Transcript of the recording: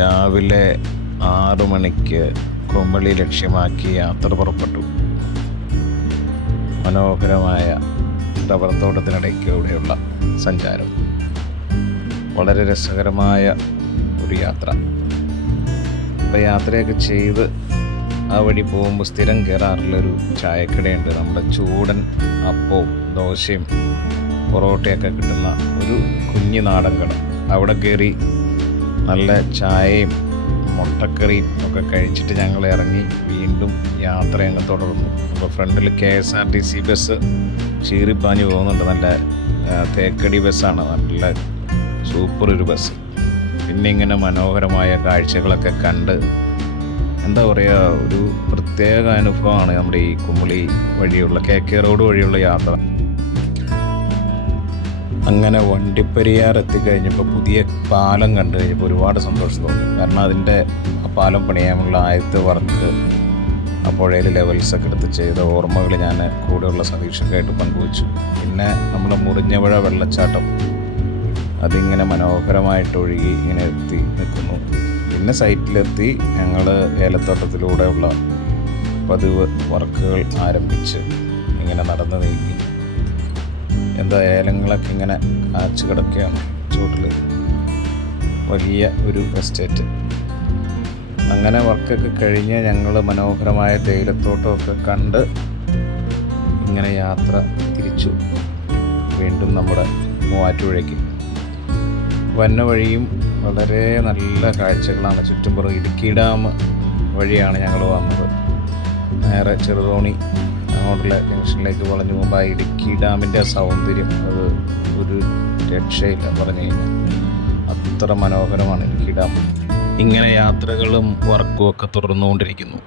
രാവിലെ 6 മണിക്ക് കുമളി ലക്ഷ്യമാക്കി യാത്ര പുറപ്പെട്ടു. മനോഹരമായ റബ്ബർ തോട്ടത്തിനിടയ്ക്കൂടെയുള്ള സഞ്ചാരം, വളരെ രസകരമായ ഒരു യാത്ര. അപ്പോൾ യാത്രയൊക്കെ ചെയ്ത് ആ വഴി പോകുമ്പോൾ സ്ഥിരം കയറാറുള്ളൊരു ചായക്കടയുണ്ട്. നമ്മുടെ ചൂടൻ അപ്പവും ദോശയും പൊറോട്ടയൊക്കെ കിട്ടുന്ന ഒരു കുഞ്ഞു നാടൻ കട. അവിടെ കയറി നല്ല ചായയും മുട്ടക്കറിയും ഒക്കെ കഴിച്ചിട്ട് ഞങ്ങൾ ഇറങ്ങി വീണ്ടും യാത്ര അങ്ങ് തുടർന്നു. അപ്പോൾ ഫ്രണ്ടിൽ KSRTC ബസ് ചീറിപ്പാഞ്ഞ് പോകുന്നുണ്ട്. നല്ല തേക്കടി ബസ്സാണ്, നല്ല സൂപ്പർ ഒരു ബസ്. പിന്നെ ഇങ്ങനെ മനോഹരമായ കാഴ്ചകളൊക്കെ കണ്ട് എന്താ പറയുക, ഒരു പ്രത്യേക അനുഭവമാണ് നമ്മുടെ ഈ കുമളി വഴിയുള്ള KK റോഡ് വഴിയുള്ള യാത്ര. അങ്ങനെ വണ്ടിപ്പെരിയാർ എത്തിക്കഴിഞ്ഞപ്പോൾ പുതിയ പാലം കണ്ടു കഴിഞ്ഞപ്പോൾ ഒരുപാട് സന്തോഷം തോന്നി. കാരണം അതിൻ്റെ ആ പാലം പണിയാനുള്ള ആദ്യത്തെ വർക്ക്, ആ പുഴയിൽ ലെവൽസൊക്കെ എടുത്ത് ചെയ്ത ഓർമ്മകൾ ഞാൻ കൂടെയുള്ള സതീക്ഷക്കായിട്ട് പങ്കുവച്ചു. പിന്നെ നമ്മുടെ മുറിഞ്ഞപുഴ വെള്ളച്ചാട്ടം, അതിങ്ങനെ മനോഹരമായിട്ട് ഒഴുകി ഇങ്ങനെ എത്തി നിൽക്കുന്നു. പിന്നെ സൈറ്റിലെത്തി ഞങ്ങൾ ഏലത്തോട്ടത്തിലൂടെയുള്ള പതിവ് വർക്കുകൾ ആരംഭിച്ച് ഇങ്ങനെ നടന്നു നീങ്ങി. എന്താ, ഏലങ്ങളൊക്കെ ഇങ്ങനെ കാച്ചു കിടക്കുകയാണ് ചുവട്ടിൽ, വലിയ ഒരു എസ്റ്റേറ്റ്. അങ്ങനെ വർക്കൊക്കെ കഴിഞ്ഞ് ഞങ്ങൾ മനോഹരമായ തേയിലത്തോട്ടമൊക്കെ കണ്ട് ഇങ്ങനെ യാത്ര തിരിച്ചു വീണ്ടും നമ്മുടെ മൂവാറ്റുപുഴയ്ക്ക്. വന്ന വഴിയും വളരെ നല്ല കാഴ്ചകളാണ് ചുറ്റുംപുറം. ഇടുക്കി ഡാം വഴിയാണ് ഞങ്ങൾ വന്നത്. നേരെ ചെറുതോണി അങ്ങോട്ടുള്ള ജംഗ്ഷനിലേക്ക് വളഞ്ഞു പോകുമ്പോൾ ആ ഇടുക്കി ഡാമിൻ്റെ സൗന്ദര്യം അത് ഒരു രക്ഷയില്ല പറഞ്ഞു കഴിഞ്ഞാൽ. അത്ര മനോഹരമാണ് ഇടുക്കി ഡാം. ഇങ്ങനെ യാത്രകളും വർക്കും ഒക്കെ തുടർന്നുകൊണ്ടിരിക്കുന്നു.